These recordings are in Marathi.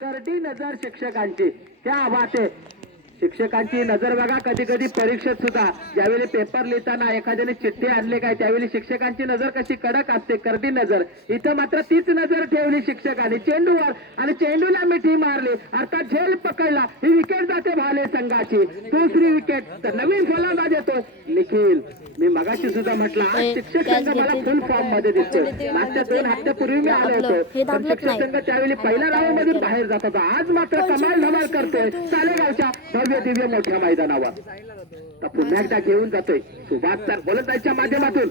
करडी नजर शिक्षकांची क्या बात आहे. शिक्षकांची नजर बघा. कधी कधी परीक्षेत सुद्धा ज्यावेळी पेपर लिहिताना एखाद्याने चिठ्ठी आणले काय त्यावेळी शिक्षकांची नजर कशी कडक असते. करडी नजर. इथं मात्र तीच नजर ठेवली शिक्षकांनी चेंडूवर आणि चेंडूला मिठी मारली अर्थात झेल पकडला. ही विकेट जाते भाले संघाची. दुसरी विकेट. तर नवीन फलंदाज येतो निखिल. मी मगाशी सुद्धा म्हटलं आज शिक्षक संघ मला फुल फॉर्म मध्ये दिसतोय. मागच्या 2 हप्त्यापूर्वी मी आलो होतो पण शिक्षक संघ त्यावेळी पहिल्या राऊंड मधून बाहेर जात होता. आज मात्र कमाल धमाल करतोय सालेगावच्या भव्य दिव्य मोठ्या मैदानावर. तर पुन्हा एकदा घेऊन जातोय सुभाष सर गोलंदाजीच्या माध्यमातून.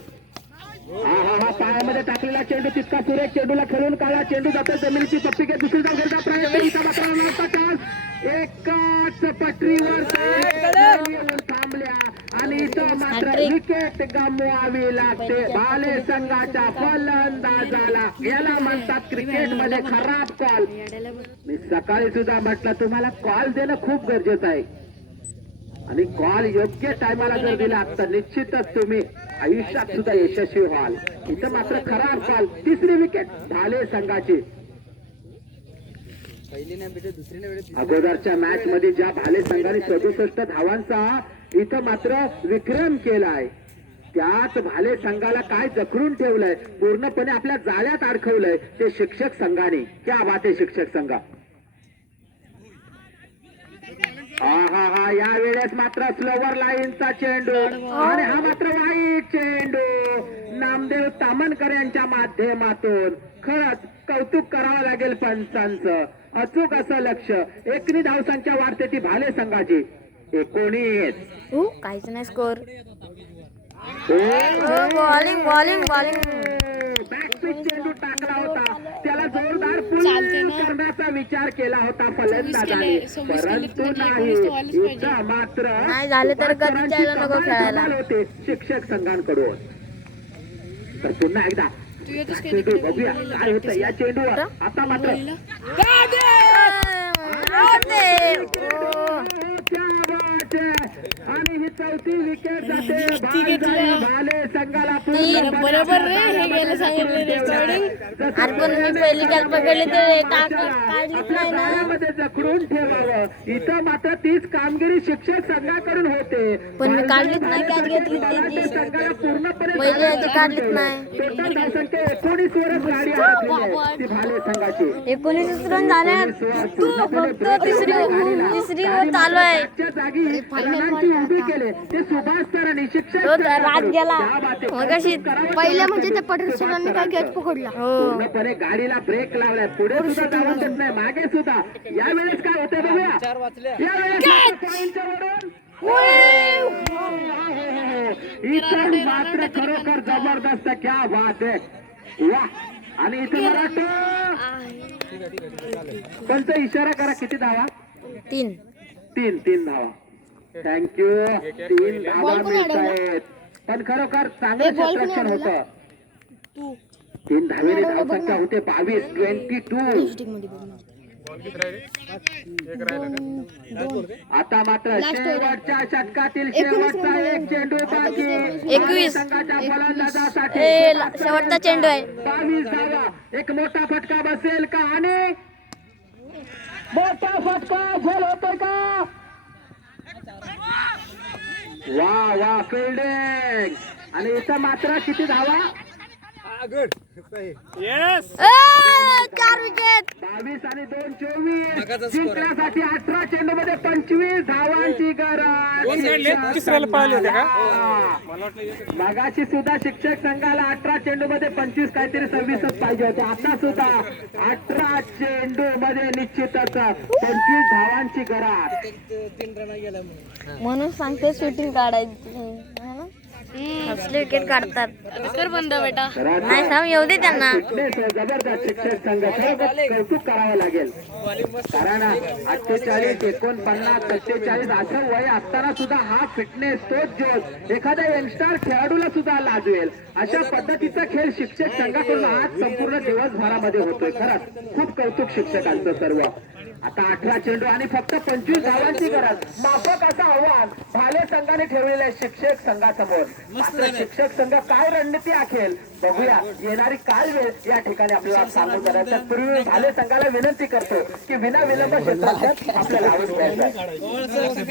हा पायामध्ये टाकलेला चेंडू तितका सुरेख. चेंडूला खेळून काढा. चेंडू जातोय जमिनीची पप्पी घे. दुसरी धाव घेण्याचा प्रयत्न. इथं मात्र नव्हता चान्स. एकाच पटरीवर थांबल्या आणि इथं मात्र विकेट गमवावी लागते भाले संघाच्या फलंदाजाला. याला म्हणतात क्रिकेट मध्ये खराब कॉल. मी सकाळी सुद्धा म्हटलं तुम्हाला कॉल देणं खूप गरजेचं आहे आणि कॉल योग्य टायमाला जर दिला तर निश्चितच तुम्ही आयुष्यात सुद्धा यशस्वी व्हाल. इथं मात्र खराब कॉल. तिसरी विकेट भाले संघाची. अगोदरच्या मॅच मध्ये ज्या भाले संघाने 67 धावांचा इथं मात्र विक्रम केलाय त्याच भाले संघाला काय जखडून ठेवलंय. पूर्णपणे आपल्या जाळ्यात अडकवलंय ते शिक्षक संघाने. क्या बात आहे शिक्षक संघ. हा या वेळेस मात्र स्लोवर लाईनचा चेंडू आणि हा मात्र वाईट चेंडू. नामदेव तामणकर यांच्या माध्यमातून खरंच कौतुक करावं लागेल पंचांचं. अचूक असं लक्ष. एकनी धावसंख्या वाढते ती भाले संघाची 19. काहीच नाही स्कोर. Bowling bowling bowling. बॅकस्विच चेंडू टाकला होता. त्याला जोरदार पुल करण्याचा विचार केला होता फलंदाजाने परंतु नाही. इथं मात्र नाही झाले तर कधी जायला नको खेळायला होते शिक्षक संघांकडून. तर पुन्हा एकदा चेंडू बघूया काय होतं या चेंडूवर. आता मात्र आणि ही चौथी विकेट जाते भाले संघाला. बरोबर रे हे गेलं सांगितलं रेकॉर्डिंग. आपण मी पहिली कॅच पकडली ते काढलीच नाही ना. जखडून ठेवावं. इथं मात्र तीच कामगिरी शिक्षक संघाकडून होते पण मी काढलीच नाही. कॅच घेतली त्याची संघाला पूर्णपणे पहिली याची काढलीच नाही. टोटल धावसंख्या 19 वरच गाडी आली ती भाले संघाची. 19 रन झाल्यात. फक्त तिसरी वर चालू आहे. जागी रनांची उभी केले ते सुभाष सरांनी शिक्षक रात गेला मगाशी. पहिल्या म्हणजे त्या पटर्सनने काय कॅच पकडला. पूर्णपणे गाडीला ब्रेक लावलाय. पुढे सुद्धा जाऊ देत नाही मागे सुद्धा. यावेळेस काय होते बघूया. इतर मात्र खरोखर जबरदस्त. क्या बात आहे. वा. आणि इथे मराठा पंच इशारा करा. किती धावा. 3 धावा. थँक्यू. 3 धावा मिळत आहेत पण खरोखर चांगलं क्षेत्ररक्षण होतं. 3 धावेने धावसंख्या होते 22. आता मात्र शेवटच्या षटकातील शेवटचा एक चेंडू बाकी 21 संघाच्या फलंदाजासाठी. शेवटचा चेंडू आहे. 22 धावा. एक मोठा फटका बसेल का आणि मोठा फटका झेल होतोय का. वा फिल्डिंग. आणि इथं मात्र किती धावा. 4 विकेट. 22 आणि 2 24. जिंकण्यासाठी 18 चेंडू मध्ये 25 धावांची गरज. मगाशी सुद्धा शिक्षक संघाला 18 चेंडू मध्ये 25 काहीतरी 26च पाहिजे होते. आता सुद्धा 18 चेंडू मध्ये निश्चितच 25 धावांची गरज. म्हणून सांगते शूटिंग काढायची. असले विकेट काढतात. कर बंद बेटा. नाही सांग येऊ दे त्यांना. जबरदस्त शिक्षक संघ कौतुक करावं लागेल कारण 48 49 47 असं वय असताना सुद्धा हा फिटनेस तोच जोश एखाद्या यंगस्टर खेळाडूला सुद्धा लाजवेल अशा पद्धतीचा खेळ शिक्षक संघाकडून आज संपूर्ण दिवसभरामध्ये होतोय. खरंच खूप कौतुक शिक्षकांचं सर्व. आता 18 चेंडू आणि फक्त 25 धावांची गरज. माफक असं आव्हान भाले संघाने ठेवलेलं आहे शिक्षक संघासमोर. मात्र शिक्षक संघ काय रणनीती आखेल बघूया. येणारी काय वेळ या ठिकाणी आपल्याला सांगू करायचं. पूर्वी भाले संघाला विनंती करतो की विना विलंब क्षेत्रात आपल्याला आवड द्यायचं.